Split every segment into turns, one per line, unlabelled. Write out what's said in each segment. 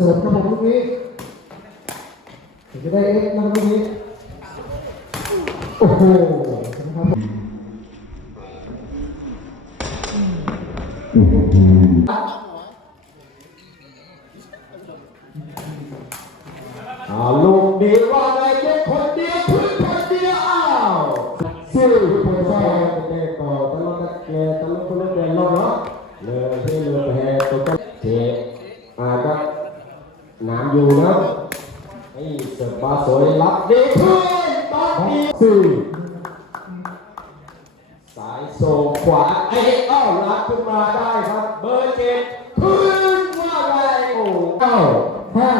เสิร์ฟครับผมลูกนี้ถึงจะได้เอ็กซ์นะครับลูกนี้ โอ้โหนะครับอาลูกดีว่าไงเจ็บคนเดียวพึ่งคนเดียวอ้าวซื่อคนแท้เด็กต่อตลอดนักแกตลอดคนเล่นเนาะเลยที่เลยแพ้ตัวเจ็บอ่าก็ น้ำอยู่นะให้เสิร์ฟมาสวยรับดีเพื่อนตอนนี้สี่สายโซขวาเอ้อ้ารับขึ้นมาได้ครับ เบอร์เจ็ดพื้นว่าไงโอ้เก้าห้า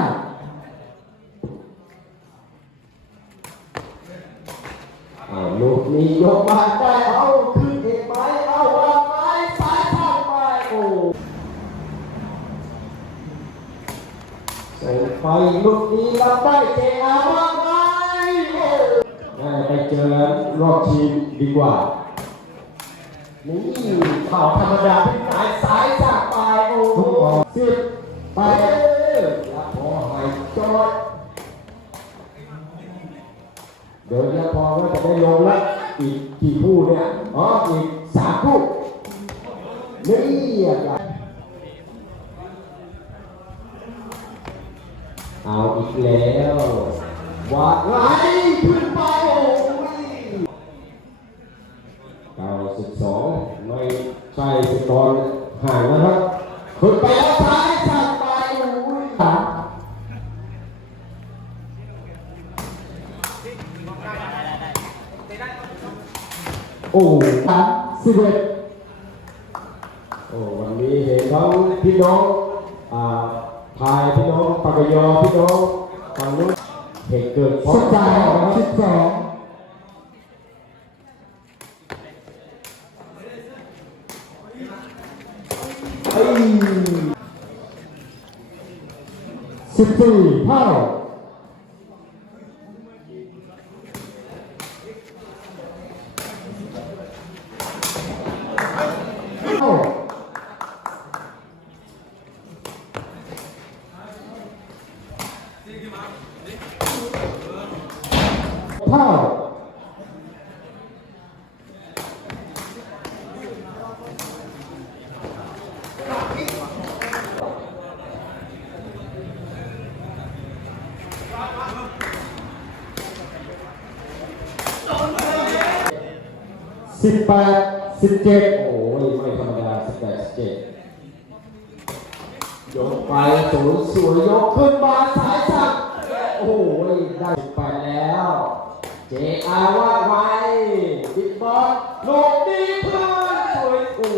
เอาลูกนี้ยกมาได้เอาขึ้นเอกไหมเอาวางไหมสายทางไปโอ้ ส่งไปลูกนี้รับได้เจอาว่าไงโอ้น่าจะไปเจอรอบชิงดีกว่า นี่ข่าวธรรมดาเป็นสายสายจากไปโอ้โหสิบไปยาพอหายจอดเดี๋ยวยาพอก็จะได้ลงล้วอีกกี่คู่เนี่ย อ๋อ อีกสามคู่นี่อะ เอาอีกแล้ววาดไหลขึ้นไปโอ้ยเก้าสิบสองไม่ใช่สิบตอนห่างนะครับขึ้นไปแล้วซ้ายสั่งไปโอ้ยสามโอ้สามสิบเอ็ดโอ้วันนี้เห็นทั้งพี่น้องอ่า พายพี่น้องปากกยอพี่น้องฝั่งนู้นเหตุเกิดเพราะใจสิบสองสิบสี่เท่าเท่า เท่าสิบแปดสิบเจ็ดโอ้ยไม่ธรรมดาสิบแปดสิบเจ็ด กไปสวยสวยยกขึ้นมาสายสั่งโอ้ยได้สิบแปแล้ว เจอาว่าไว้บิ๊กบอสลูกดีเพื่อนสวยโอ้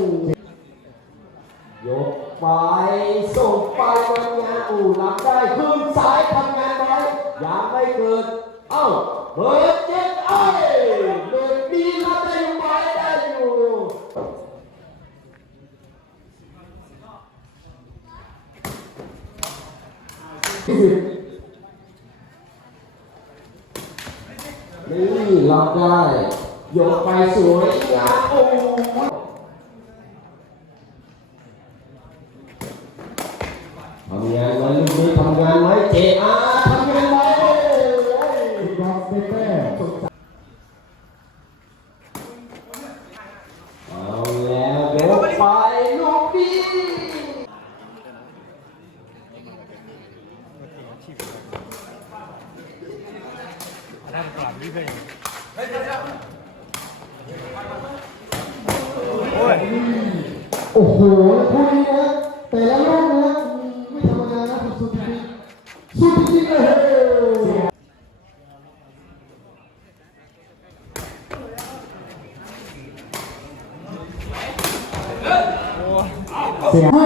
ยกไปส่งไปวันงานอู่รับได้ขึ้นสายทำงานไว้ยังไม่เกิดเอ้าเบิร์ดเจ็ดเอ้ยเบิร์ดดีรับได้อยู่ไหมได้อยู่ นี่เราได้ยกไปสวยงามโอ้ทำงานไว้ลูกนี้ทำงานไว้เจอาทำงานไหมโอ้ยบอลเต้เต้เอาแล้วเดี๋ยวไปลูกนี้ โอ้โหคู่นี้นะ แต่ละลูกนะไม่ธรรมดานะสุดจริงสุดจริงเลยเสีย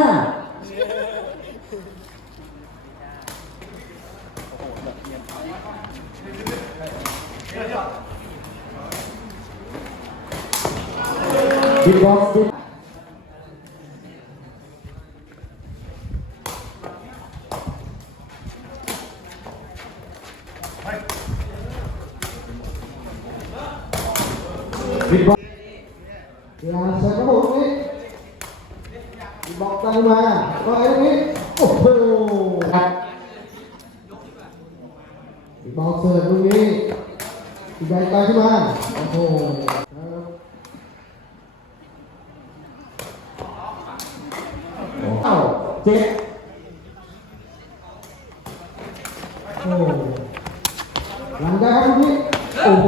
ห้าบิ๊กบอสบิ๊กบิ๊กบอลอย่าใส่กระบ อกนี้บิ๊กบตาก็ไอ้นี้โอ้โหครับ
บอลเสิร์ฟลูกนี้อีกใหญ่ไกลขึ้นมาโอ้โหเอ้าเจ็ดโอ้หลังได้ครับลูกนี้โอ้โห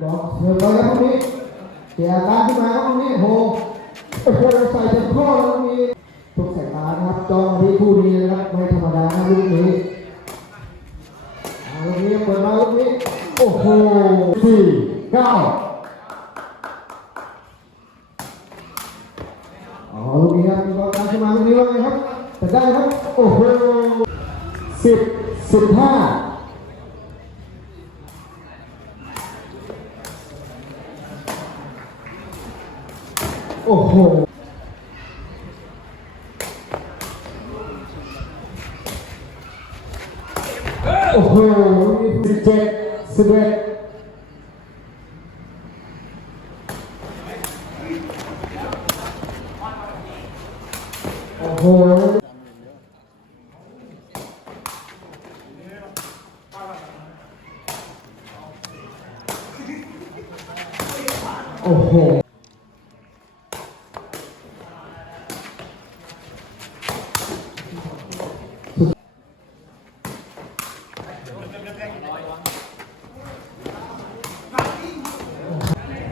บอลเสิร์ฟไปครับลูกนี้เสียการขึ้นมาครับลูกนี้โอ้โหโอ้โหใส่เต็มข้อแล้วลูกนี้ทุกสายตานะครับจ้องที่คู่นี้นะครับไม่ธรรมดานะลูกนี้ เอาลูกนี้เปิดมาลูกนี้โอ้โหสี่เก้าอ๋อลูกนี้ครับมีบอลตามขึ้นมาลูกนี้ว่าไงครับแต่ได้ครับ โอ้โหสิบสิบห้าโอ้โหโอ้โหสิบเจ็ดสิบเอ็ดโอ้โห โอ้โห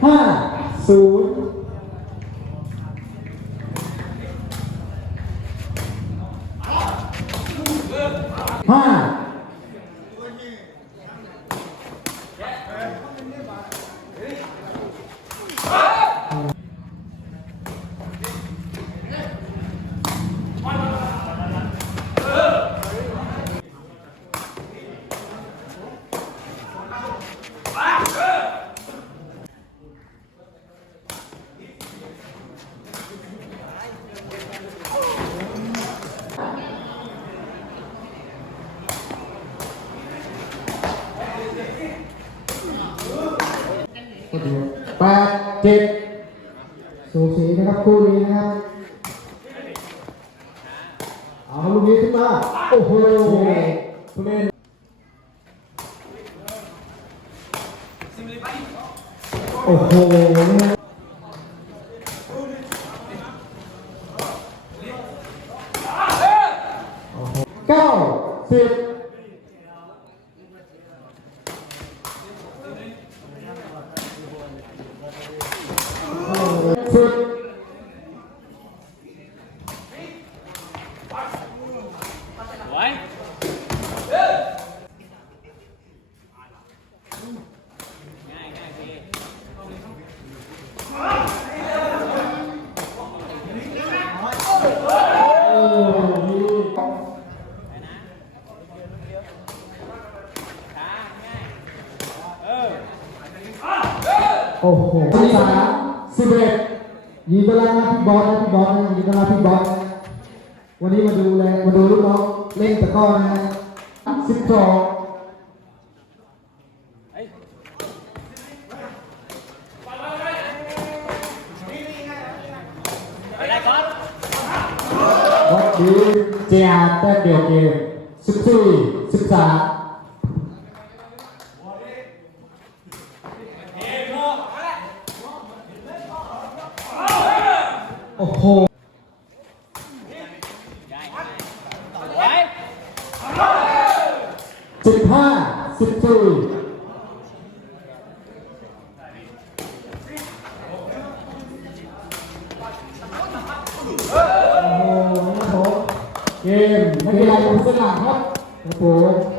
ห้าศูนย์ห้าแป ดเจ็ดสูสีนะครับคู่นี้นะครับเอาลูกนี้ขึ้นมาโอ้โหทุเรศโอ้โหนะครับโอ้โหเก้าสิบ สิบ โอ้โหสิบสามสิบเอ็ดยิงตารางมาพี่บอลนะพี่บอลนะยิงตารางพี่บอลนะวันนี้มาดูแลมาดูลูกน้องเล่นตะกร้อนะฮะสิบสองวัดดีเจียแต้มเดียวเกมสิบสี่สิบสามโอ้โหสิบห้า สิบสี่โอ้โหครับผมเกมไม่เป็นไรผมสนามครับครับผม